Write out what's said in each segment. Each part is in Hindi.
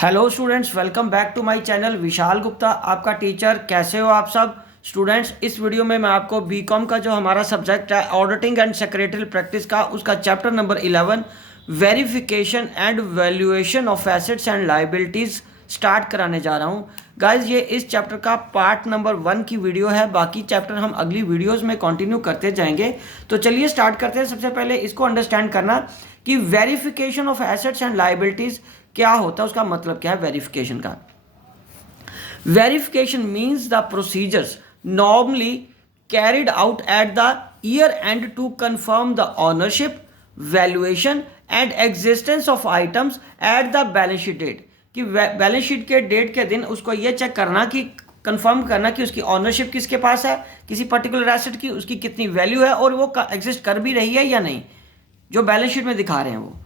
Hello students, welcome back to my channel. Vishal Gupta आपका टीचर। कैसे हो आप सब स्टूडेंट्स? इस वीडियो में मैं आपको बीकॉम का जो हमारा सब्जेक्ट है ऑडिटिंग एंड सेक्रेटरी प्रैक्टिस का, उसका chapter number 11 verification and valuation of assets and liabilities start कराने जा रहा हूँ। गाइज, ये इस चैप्टर का पार्ट नंबर 1 की वीडियो है। बाकी चैप्टर हम अगली वीडियोज़ में कंटिन्यू करते जाएंगे। तो चलिए स्टार्ट करते हैं। सबसे पहले इसको अंडरस्टैंड करना कि verification of assets and liabilities क्या होता है, उसका मतलब क्या है वेरिफिकेशन का। Verification means the procedures normally carried out at the year end to confirm the ownership, valuation and existence of items at the balance sheet date. कि बैलेंस शीट के डेट के दिन उसको ये चेक करना कि कंफर्म करना कि उसकी ऑनरशिप किसके पास है, किसी पर्टिकुलर एसेट की, उसकी कितनी वैल्यू है और वो एग्जिस्ट कर भी रही है या नहीं, जो बैलेंस शीट में दिखा रहे हैं वो।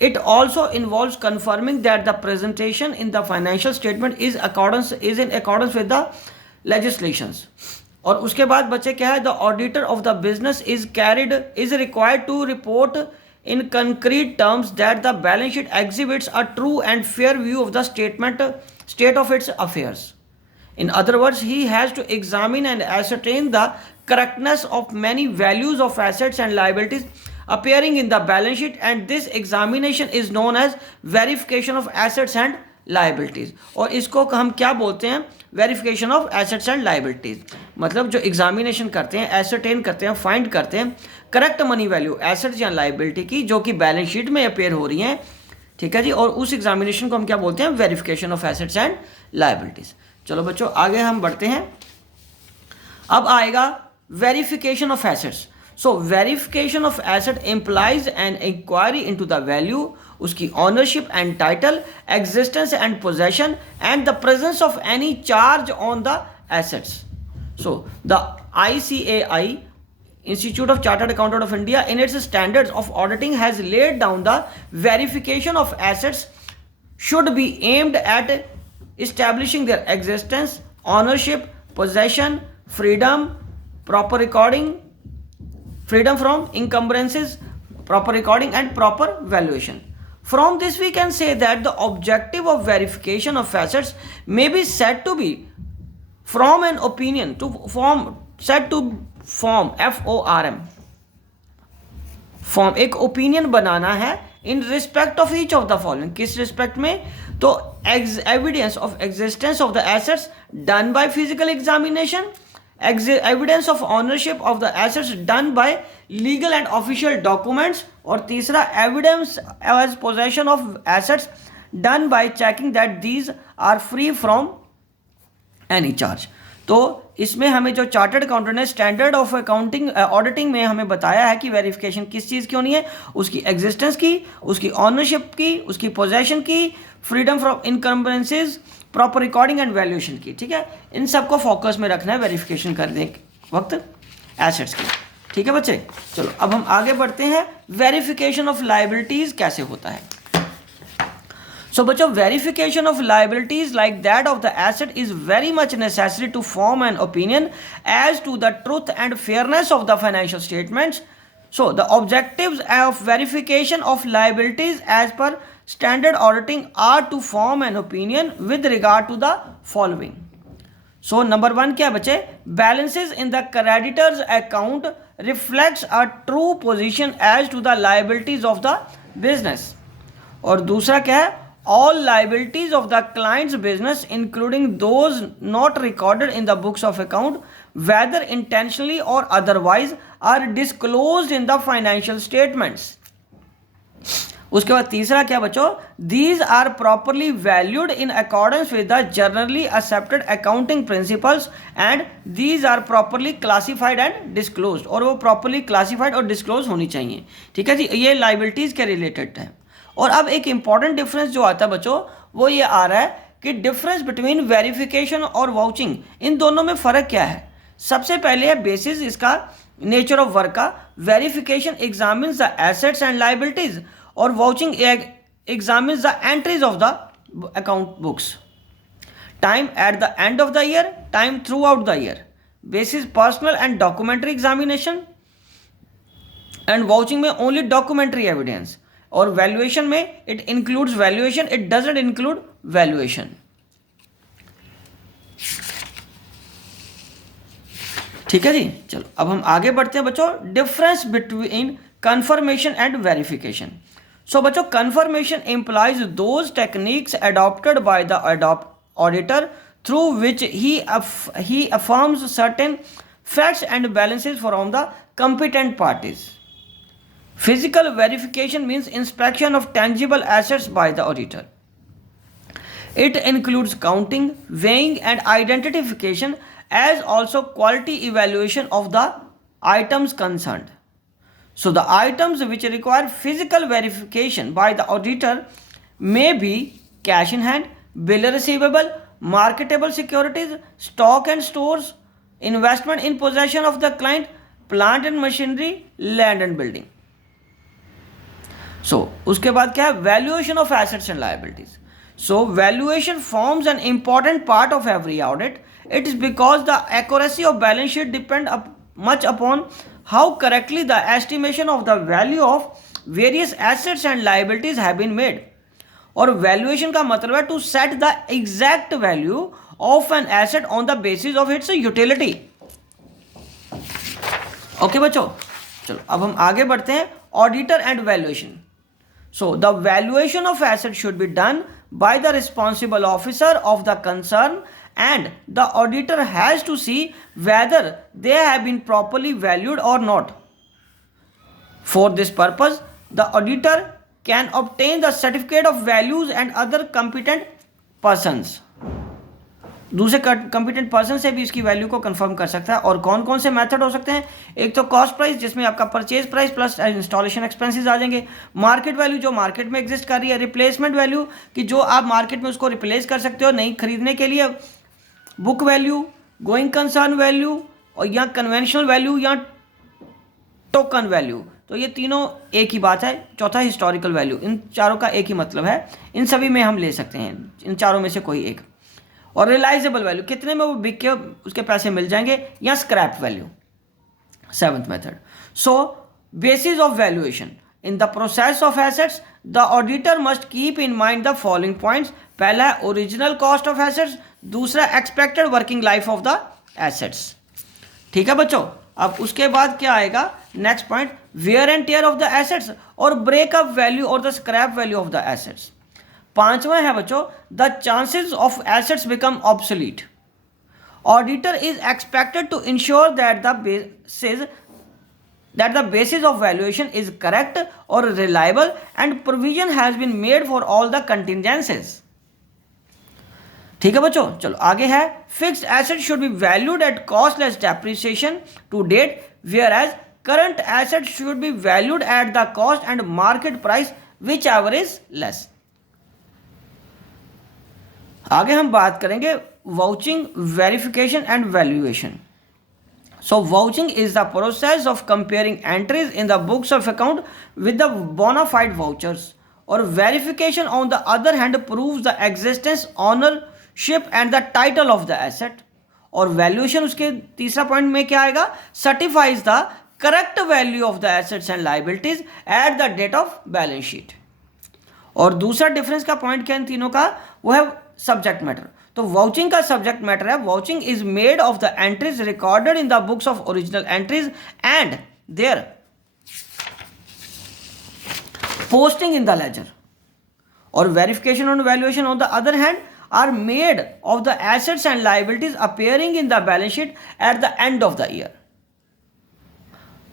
It also involves confirming that the presentation in the financial statement is in accordance with the legislations. और उसके बाद बच्चे क्या है, the auditor of the business is required to report in concrete terms that the balance sheet exhibits a true and fair view of the state of its affairs. In other words, he has to examine and ascertain the correctness of many values of assets and liabilities appearing in the balance sheet, and this examination is known as verification of assets and liabilities. और इसको हम क्या बोलते हैं, verification of assets and liabilities. मतलब जो एग्जामिनेशन करते हैं, एसरटेन करते हैं, फाइंड करते हैं करेक्ट मनी वैल्यू एसेट्स या लाइबिलिटी की, जो कि बैलेंस शीट में अपेयर हो रही हैं। ठीक है जी। और उस एग्जामिनेशन को हम क्या बोलते हैं, verification of assets and liabilities. चलो बच्चों आगे हम बढ़ते हैं। अब आएगा verification of assets. So verification of asset implies an inquiry into the value, उसकी ownership and title, existence and possession, and the presence of any charge on the assets. So the ICAI, Institute of Chartered Accountants of India, in its standards of auditing has laid down the verification of assets should be aimed at establishing their existence, ownership, possession, freedom, proper recording, freedom from encumbrances, proper recording and proper valuation. From this we can say that the objective of verification of assets may be said to be from an opinion to form, said to form FORM, form एक ओपिनियन बनाना है in respect of each of the following. किस रिस्पेक्ट में, तो evidence of existence of the assets done by physical examination, evidence of ownership of the assets done by legal and official documents, और तीसरा evidence as possession of assets done by checking that these are free from any charge. तो इसमें हमें जो चार्टर्ड अकाउंटेंट ने स्टैंडर्ड ऑफ अकाउंटिंग ऑडिटिंग में हमें बताया है कि वेरिफिकेशन किस चीज़ की होनी है, उसकी एग्जिस्टेंस की, उसकी ऑनरशिप की, उसकी पोजेशन की, freedom from encumbrances, proper recording and valuation की। ठीक है, इन सबको फोकस में रखना है वेरिफिकेशन करने के वक्त एसेट्स की। ठीक है बच्चे, चलो अब हम आगे बढ़ते हैं। वेरिफिकेशन ऑफ लाइबिलिटीज कैसे होता है। So बच्चों, verification of liabilities like that of the asset is very much necessary to form an opinion as to the truth and fairness of the financial statements. So the objectives of verification of liabilities as per standard auditing are to form an opinion with regard to the following. So number 1 क्या बच्चे, balances in the creditor's account reflects a true position as to the liabilities of the business. और दूसरा क्या है, all liabilities of the client's business including those not recorded in the books of account whether intentionally or otherwise are disclosed in the financial statements. उसके बाद तीसरा क्या बच्चों, these are properly valued in accordance with the generally accepted accounting principles and these are properly classified and disclosed. और वो properly classified और disclosed होनी चाहिए। ठीक है जी, ये liabilities के related है। और अब एक इंपॉर्टेंट डिफरेंस जो आता है बच्चों, वो ये आ रहा है कि डिफरेंस बिटवीन वेरिफिकेशन और वाउचिंग, इन दोनों में फ़र्क क्या है। सबसे पहले है बेसिस इसका नेचर ऑफ वर्क का। Verification examines the assets and liabilities और vouching examines the entries of the account books. Time at the end of the year, time throughout the year. Basis personal and documentary examination, and vouching में ओनली डॉक्यूमेंट्री एविडेंस। और वैल्यूएशन में it includes valuation, it doesn't include valuation. ठीक है जी। चलो अब हम आगे बढ़ते हैं बच्चों, difference between confirmation and verification. So बच्चों, confirmation implies those techniques adopted by the auditor through which he affirms certain facts and balances from the competent parties. Physical verification means inspection of tangible assets by the auditor. It includes counting, weighing and identification, as also quality evaluation of the items concerned. So the items which require physical verification by the auditor may be cash in hand, bill receivable, marketable securities, stock and stores, investment in possession of the client, plant and machinery, land and building. So उसके बाद क्या है, valuation of assets and liabilities. So valuation forms an important part of every audit. It is because the accuracy of balance sheet depend much upon how correctly the estimation of the value of various assets and liabilities have been made. और वैल्यूएशन का मतलब है to set the exact value of an asset on the basis of its utility. Okay बच्चों, चलो अब हम आगे बढ़ते हैं, auditor and valuation. So the valuation of asset should be done by the responsible officer of the concern, and the auditor has to see whether they have been properly valued or not. For this purpose, the auditor can obtain the certificate of values and other competent persons. दूसरे कंपिटेंट पर्सन से भी इसकी वैल्यू को कंफर्म कर सकता है। और कौन कौन से मेथड हो सकते हैं, एक तो कॉस्ट प्राइस जिसमें आपका purchase price plus installation expenses आ जाएंगे, मार्केट वैल्यू जो मार्केट में एग्जिस्ट कर रही है, रिप्लेसमेंट वैल्यू कि जो आप मार्केट में उसको रिप्लेस कर सकते हो नहीं खरीदने के लिए, book value, going concern value और या कन्वेंशनल वैल्यू या टोकन वैल्यू। तो ये तीनों एक ही बात है। चौथा हिस्टोरिकल वैल्यू, इन चारों का एक ही मतलब है, इन सभी में हम ले सकते हैं, इन चारों में से कोई एक। और रिलाइजेबल वैल्यू कितने में वो बिक के उसके पैसे मिल जाएंगे, या scrap value, seventh method. So basis of valuation in the process of assets, the auditor must keep in mind the following points. पहला है ओरिजिनल कॉस्ट ऑफ एसेट्स, दूसरा expected working life of the assets. ठीक है बच्चों, अब उसके बाद क्या आएगा, next point, wear and tear of the assets और ब्रेकअप वैल्यू और the scrap value of the assets. पांचवा है बच्चों, the chances of assets become obsolete. Auditor is expected to ensure that the basis of valuation is correct और reliable and provision has been made for all the contingencies. ठीक है बच्चों, चलो आगे है, fixed asset should be valued at cost less depreciation to date, whereas current asset should be valued at the cost and market price whichever is less. आगे हम बात करेंगे vouching, verification and valuation. So vouching is the process of comparing entries in the books of account with the bona fide vouchers, और verification on the other hand proves the existence, ownership and the title of the asset. और वैल्यूएशन उसके तीसरा पॉइंट में क्या आएगा, certifies the correct value of the assets and liabilities at the date of balance sheet. और दूसरा डिफरेंस का पॉइंट क्या इन तीनों का, वो है सब्जेक्ट मैटर। तो वाउचिंग का सब्जेक्ट मैटर है, vouching is made of the entries recorded in the books of original entries and their posting in the ledger. और वेरिफिकेशन और valuation on the other hand are made of the assets and liabilities appearing in the balance sheet at the end of the year.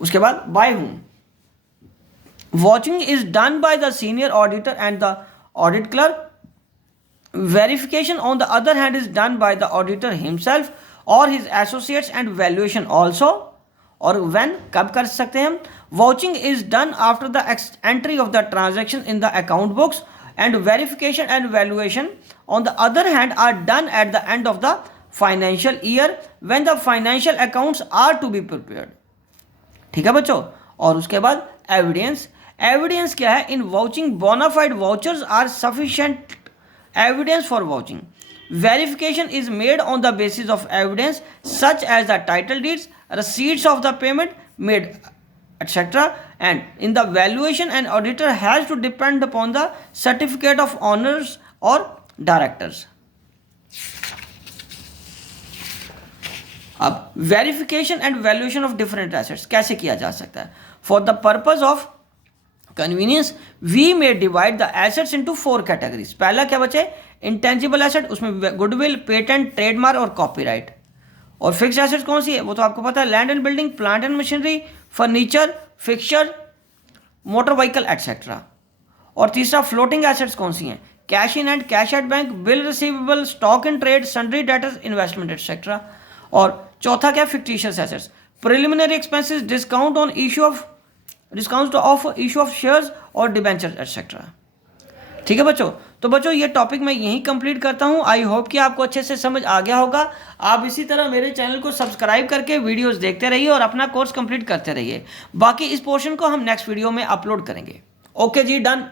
उसके बाद by whom, watching is done by the senior auditor and the audit clerk. Verification on the other hand is done by the auditor himself or his associates, and valuation also. और when कब कर सकते हैं हम, vouching is done after the entry of the transaction in the account books, and verification and valuation on the other hand are done at the end of the financial year when the financial accounts are to be prepared. ठीक है बच्चों, और उसके बाद एविडेंस। एविडेंस क्या है, in vouching bona fide vouchers are sufficient evidence for vouching. Verification is made on the basis of evidence such as the title deeds, receipts of the payment made etc. And in the valuation, an auditor has to depend upon the certificate of owners or directors. अब verification and valuation of different assets कैसे किया जा सकता है? For the purpose of convenience we may divide the assets into 4 categories. पहला क्या बचे? इंटेंजिबल एसेट, उसमें गुडविल, पेटेंट, ट्रेडमार्क और कॉपीराइट. और फिक्स्ड एसेट्स कौन सी है? वो तो आपको पता है, land and building, plant and machinery, furniture, fixture, motor vehicle etcetera. और तीसरा फ्लोटिंग एसेट्स कौन सी हैं? Cash in hand, cash at bank, bill receivable, stock in trade, sundry debtors, investment etcetera. और चौथा क्या? Fictitious assets, preliminary expenses, discount of issue of shares और डिबेंचर एटसेट्रा. ठीक है बच्चों, तो बच्चों ये टॉपिक मैं यहीं कंप्लीट करता हूं. आई होप कि आपको अच्छे से समझ आ गया होगा. आप इसी तरह मेरे चैनल को सब्सक्राइब करके वीडियोस देखते रहिए और अपना कोर्स कंप्लीट करते रहिए. बाकी इस पोर्शन को हम नेक्स्ट वीडियो में अपलोड करेंगे. ओके जी, डन.